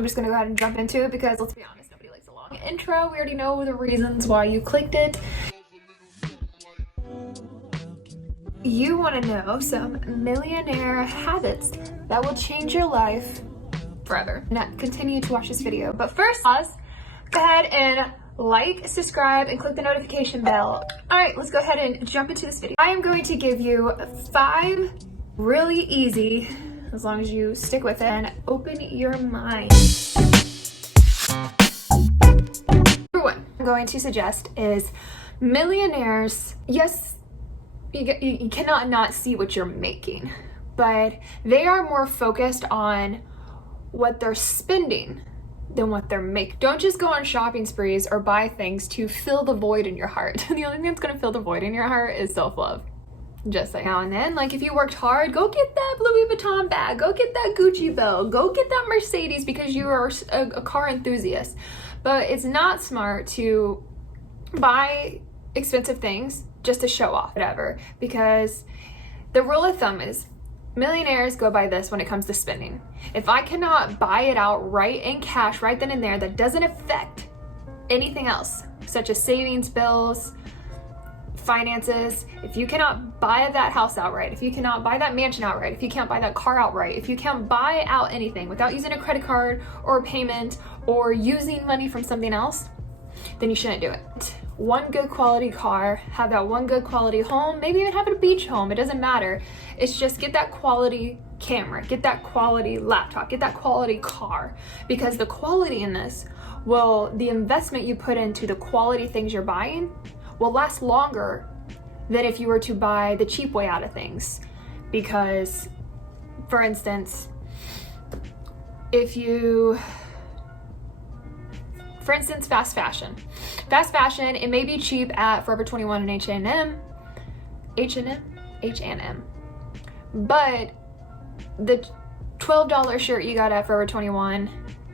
I'm just gonna go ahead and jump into it because let's be honest, nobody likes a long intro. We already know the reasons why you clicked it. You want to know some millionaire habits that will change your life forever. Now, continue to watch this video, but first, pause, go ahead and like, subscribe, and click the notification bell. All right, let's go ahead and jump into this video. I am going to give you 5 really easy, as long as you stick with it, and open your mind. Number 1 I'm going to suggest is millionaires, yes, you cannot not see what you're making, but they are more focused on what they're spending than what they're making. Don't just go on shopping sprees or buy things to fill the void in your heart. The only thing that's gonna fill the void in your heart is self-love. Just like now and then, like if you worked hard, go get that Louis Vuitton bag, go get that Gucci belt, go get that Mercedes because you are a car enthusiast. But it's not smart to buy expensive things just to show off, whatever, because the rule of thumb is millionaires go by this when it comes to spending. If I cannot buy it outright in cash right then and there, that doesn't affect anything else, such as savings, bills, finances. If you cannot buy that house outright, if you cannot buy that mansion outright, if you can't buy that car outright, if you can't buy out anything without using a credit card or a payment or using money from something else, then you shouldn't do it. One good quality car, have that one good quality home, maybe even have a beach home, it doesn't matter. It's just get that quality camera, get that quality laptop, get that quality car, because the quality in this the investment you put into the quality things you're buying will last longer than if you were to buy the cheap way out of things. Because, for instance, fast fashion. Fast fashion, it may be cheap at Forever 21 and H&M, but the $12 shirt you got at Forever 21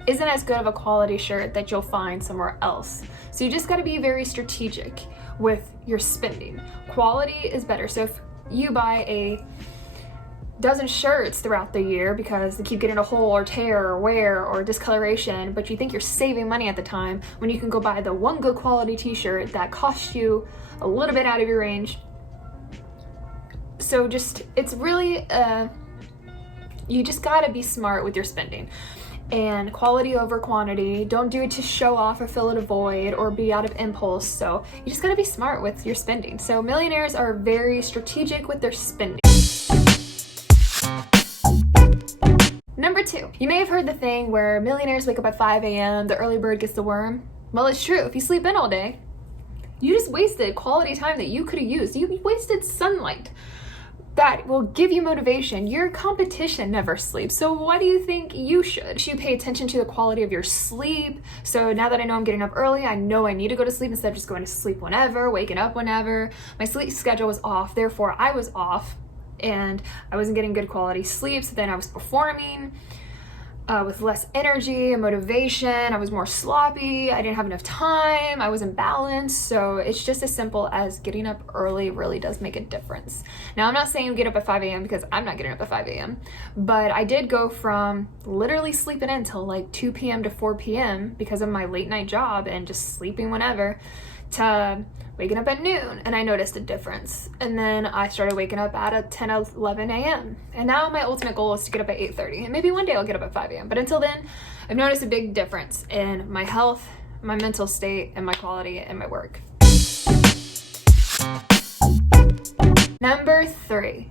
isn't as good of a quality shirt that you'll find somewhere else. So you just got to be very strategic with your spending. Quality is better. So if you buy a dozen shirts throughout the year because they keep getting a hole or tear or wear or discoloration, but you think you're saving money at the time when you can go buy the one good quality t-shirt that costs you a little bit out of your range. So it's really you just gotta be smart with your spending, and quality over quantity. Don't do it to show off or fill a void or be out of impulse. So you just gotta be smart with your spending. So millionaires are very strategic with their spending. Number 2, you may have heard the thing where millionaires wake up at 5 a.m., the early bird gets the worm. Well, it's true. If you sleep in all day, you just wasted quality time that you could have used. You wasted sunlight that will give you motivation. Your competition never sleeps, so why do you think you should? You pay attention to the quality of your sleep. So now that I know I'm getting up early, I know I need to go to sleep instead of just going to sleep whenever, waking up whenever. My sleep schedule was off, therefore I was off, and I wasn't getting good quality sleep, so then I was performing with less energy and motivation. I was more sloppy, I didn't have enough time, I wasn't balanced. So it's just as simple as getting up early really does make a difference. Now, I'm not saying get up at 5 a.m. because I'm not getting up at 5 a.m., but I did go from literally sleeping in until like 2 p.m. to 4 p.m. because of my late night job and just sleeping whenever, to waking up at noon, and I noticed a difference. And then I started waking up at 10 or 11 a.m. And now my ultimate goal is to get up at 8:30. And maybe one day I'll get up at 5 a.m. But until then, I've noticed a big difference in my health, my mental state, and my quality in my work. Number 3,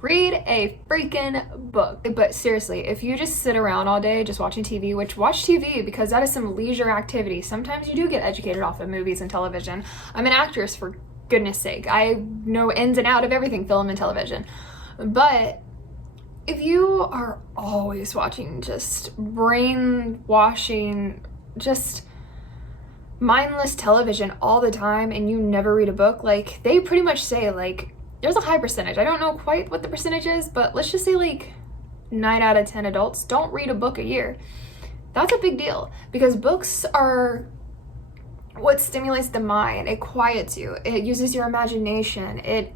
read a freaking book. But seriously, if you just sit around all day just watching TV, which watch TV because that is some leisure activity. Sometimes you do get educated off of movies and television. I'm an actress, for goodness sake. I know ins and out of everything film and television. But if you are always watching just brainwashing, just mindless television all the time and you never read a book, like they pretty much say like, there's a high percentage. I don't know quite what the percentage is, but let's just say like 9 out of 10 adults don't read a book a year. That's a big deal because books are what stimulates the mind. It quiets you. It uses your imagination. It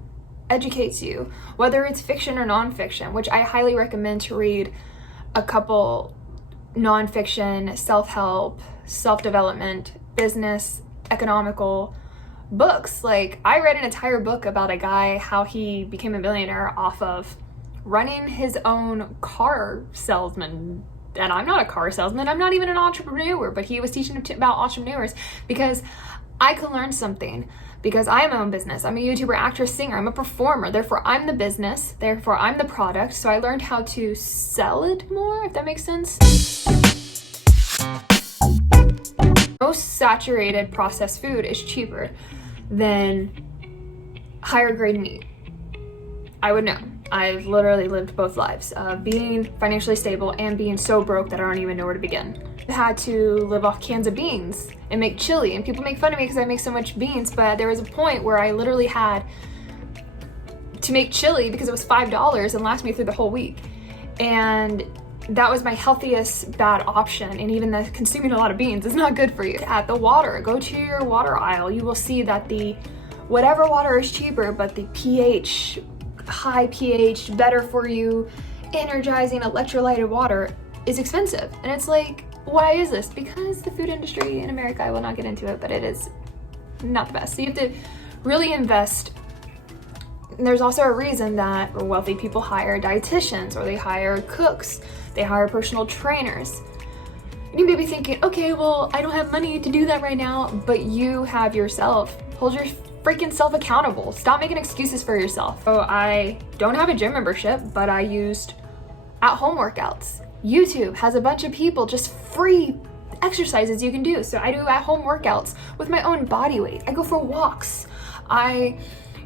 educates you, whether it's fiction or nonfiction, which I highly recommend to read a couple nonfiction, self-help, self-development, business, economical books. Like, I read an entire book about a guy, how he became a millionaire off of running his own car salesman. And I'm not a car salesman, I'm not even an entrepreneur, but he was teaching about entrepreneurs because I could learn something, because I have my own business. I'm a YouTuber, actress, singer, I'm a performer, therefore I'm the business, therefore I'm the product. So I learned how to sell it more, if that makes sense. Most saturated processed food is cheaper than higher grade meat. I would know. I've literally lived both lives, being financially stable and being so broke that I don't even know where to begin. I had to live off cans of beans and make chili, and people make fun of me because I make so much beans, but there was a point where I literally had to make chili because it was $5 and last me through the whole week. And that was my healthiest bad option, and even the consuming a lot of beans is not good for you. At the water, go to your water aisle, you will see that the whatever water is cheaper, but the pH, high pH, better for you, energizing, electrolyted water is expensive. And it's like, why is this? Because the food industry in America, I will not get into it, but it is not the best. So you have to really invest. And there's also a reason that wealthy people hire dietitians, or they hire cooks, they hire personal trainers. And you may be thinking, okay, well, I don't have money to do that right now, but you have yourself. Hold your freaking self accountable. Stop making excuses for yourself. So I don't have a gym membership, but I used at-home workouts. YouTube has a bunch of people, just free exercises you can do. So I do at-home workouts with my own body weight. I go for walks. I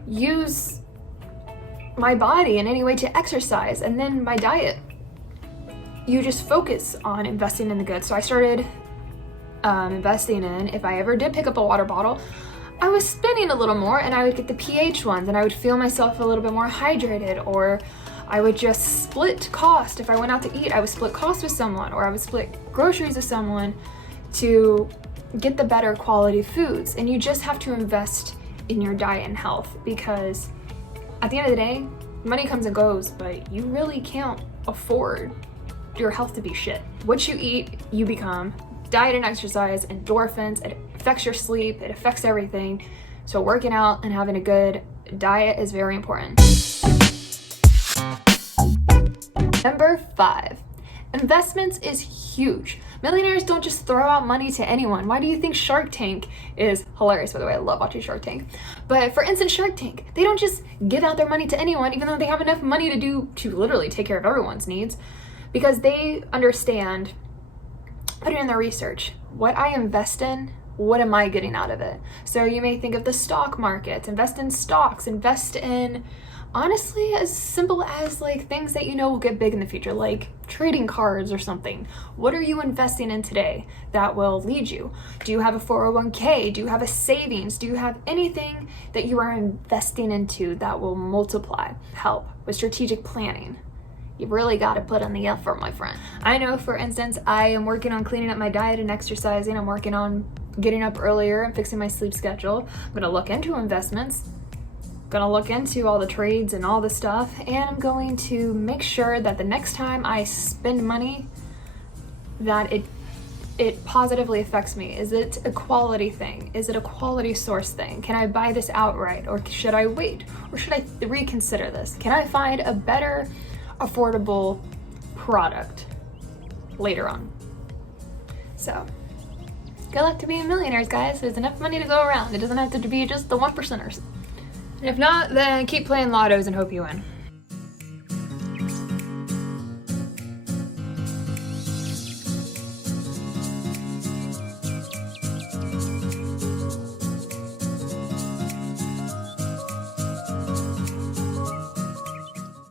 use my body in any way to exercise, and then my diet. You just focus on investing in the good. So I started investing in, if I ever did pick up a water bottle, I was spending a little more, and I would get the pH ones, and I would feel myself a little bit more hydrated. Or I would just split cost. If I went out to eat, I would split cost with someone, or I would split groceries with someone to get the better quality foods. And you just have to invest in your diet and health, because at the end of the day, money comes and goes, but you really can't afford your health to be shit. What you eat, you become. Diet and exercise, endorphins, it affects your sleep, it affects everything. So working out and having a good diet is very important. Number 5, investments is huge. Millionaires don't just throw out money to anyone. Why do you think Shark Tank is hilarious? By the way, I love watching Shark Tank. But for instance, Shark Tank, they don't just give out their money to anyone, even though they have enough money to literally take care of everyone's needs, because they understand, put it in their research, what I invest in, what am I getting out of it? So you may think of the stock market, invest in stocks, invest in, honestly, as simple as like things that you know will get big in the future, like trading cards or something. What are you investing in today that will lead you? Do you have a 401k? Do you have a savings? Do you have anything that you are investing into that will multiply? Help with strategic planning. You've really got to put in the effort, my friend. I know, for instance, I am working on cleaning up my diet and exercising. I'm working on getting up earlier and fixing my sleep schedule. I'm going to look into investments. Going to look into all the trades and all the stuff. And I'm going to make sure that the next time I spend money, that it positively affects me. Is it a quality thing? Is it a quality source thing? Can I buy this outright? Or should I wait? Or should I reconsider this? Can I find a better affordable product later on? So good luck to being millionaires, guys. There's enough money to go around. It doesn't have to be just the 1%ers. And if not, then keep playing lottos and hope you win.